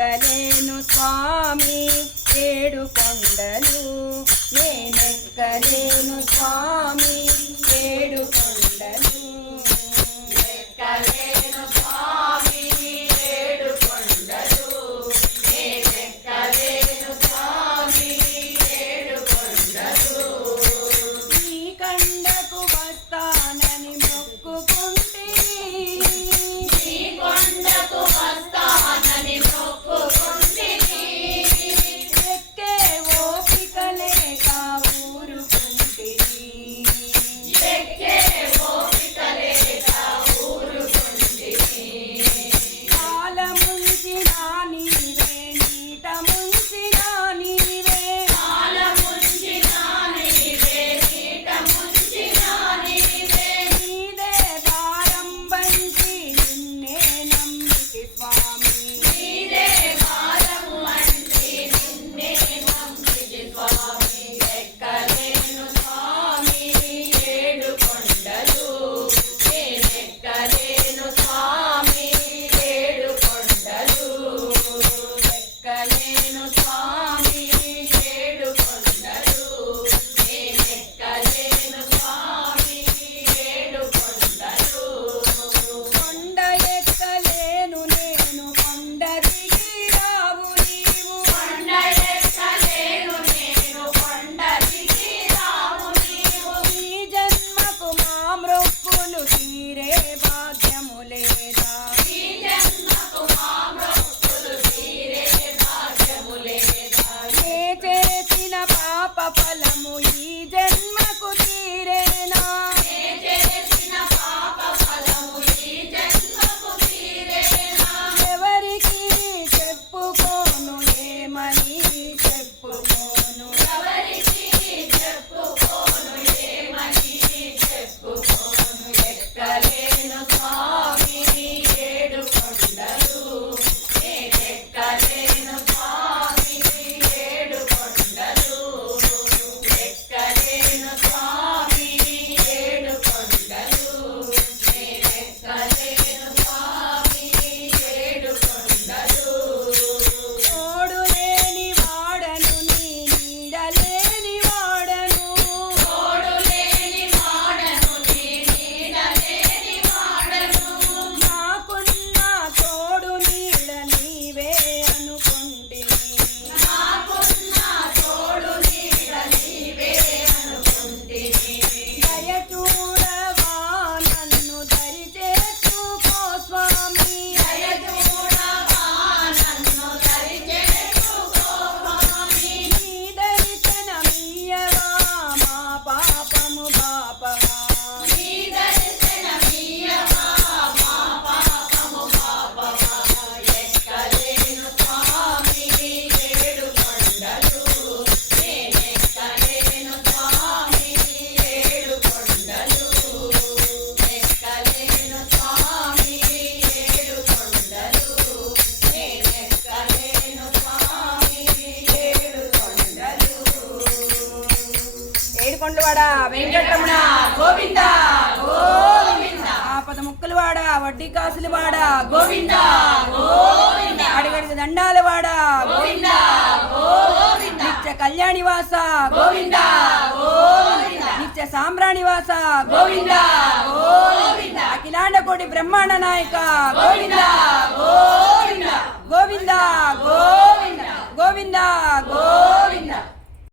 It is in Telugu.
నేనెక్కలేను స్వామి ఏడు కొండలు, నేనెక్కలేను స్వామి ఏడు కొండలు, ఎక్కలేను స్వామి ఏడు కొండలు, నేనెక్కలేను స్వామి ఏడు కొండలు. ఈ కొండకు వస్తానని మొక్కుకుంటిని, ఈ కొండకు వస్తానని మొక్కుకుంటిని, ఎక్కే ఓపిక లేక ఊరుకుంటిని, ఎక్కే ఓపిక లేక ఊరుకుంటిని. పాల ముంచినా నీవే, నీట ముంచినా నీవే, పాల ముంచినా నీవే, నీట ముంచినా నీవే, నీదే భారం వంచి నిన్నే నమ్మితి స్వామి, నీదే భారం వంటి నిన్నే నమ్మితి స్వామి. ఎక్కలేను స్వామి ఏడు కొండలు, నేనెక్కలేను స్వామి ఏడు కొండలు, ఎక్కలేను స్వామి ఏడు కొండలు, నేనెక్కలేను స్వామి ఏడు కొండలు. కొండ ఎక్కలేను నేను, కొండ దిగి రావు నీవు, కొండ ఎక్కలేను నేను, కొండ దిగి రావు నీవు, ఈ జన్మకు మా మృక్కులు తీరే భాగ్యము లేదా, ఈ జన్మకు మా మొక్కులు తీరే భాగ్యము లేదా, ఏ చేసిన పాప ఫలము ఈ జన్మకు తీరేనా, నే చేసిన పాప ఫలము ఈ జన్మకు తీరేనా, ఎవరికి చెప్పుకోను ఏమని చెప్పుకోను, ఎవరికి చెప్పుకోను ఏమని చెప్పుకోను. ఎక్కలేను స్వామి ఏడు కొండలు, నేనెక్కలేను స్వామి ఏడు కొండలు, ఎక్కలేను స్వామి ఏడు కొండలు, నేనెక్కలేను స్వామి ఏడు కొండలు. తోడు లేని వాడను నీ నీడ లేని వాడను, తోడు లేని వాడను, నీ నీడ లేని వాడను, నాకున్న తోడు నీడ నీవే అనుకుంటిని, నాకున్న తోడు నీడ నీవే అనుకుంటిని. దయ చూడవా నన్ను దరి చేసుకో స్వామి, దయ చూడవా నన్ను దరి చేసుకో స్వామి, నీ దర్శనమియ్యవా మా పాపము పాపవా, నీ దర్శనమియ్యవా మా పాపము పాపమా. ఎక్కలేను స్వామి ఏడు కొండలు, నేనెక్కలేను స్వామి ఏడు కొండలు, ఎక్కలేను స్వామి ఏడు కొండలు, నేనెక్కలేను స్వామి ఏడు కొండలు. ఏడుకొండలవాడ వెంకటరమణ గోవింద గోవింద, ఆపద ముక్కలవాడ వడ్డీ కాసులవాడ గోవింద గోవింద, అడిగడికి దండాలవాడ గోవింద గోవింద, నిత్య కళ్యాణివాస గోవింద గోవింద, నిత్య సాంబ్రాణివాస గోవింద గోవింద, అఖిలాండ కోటి బ్రహ్మాండ నాయక గోవింద గోవింద, గోవింద గో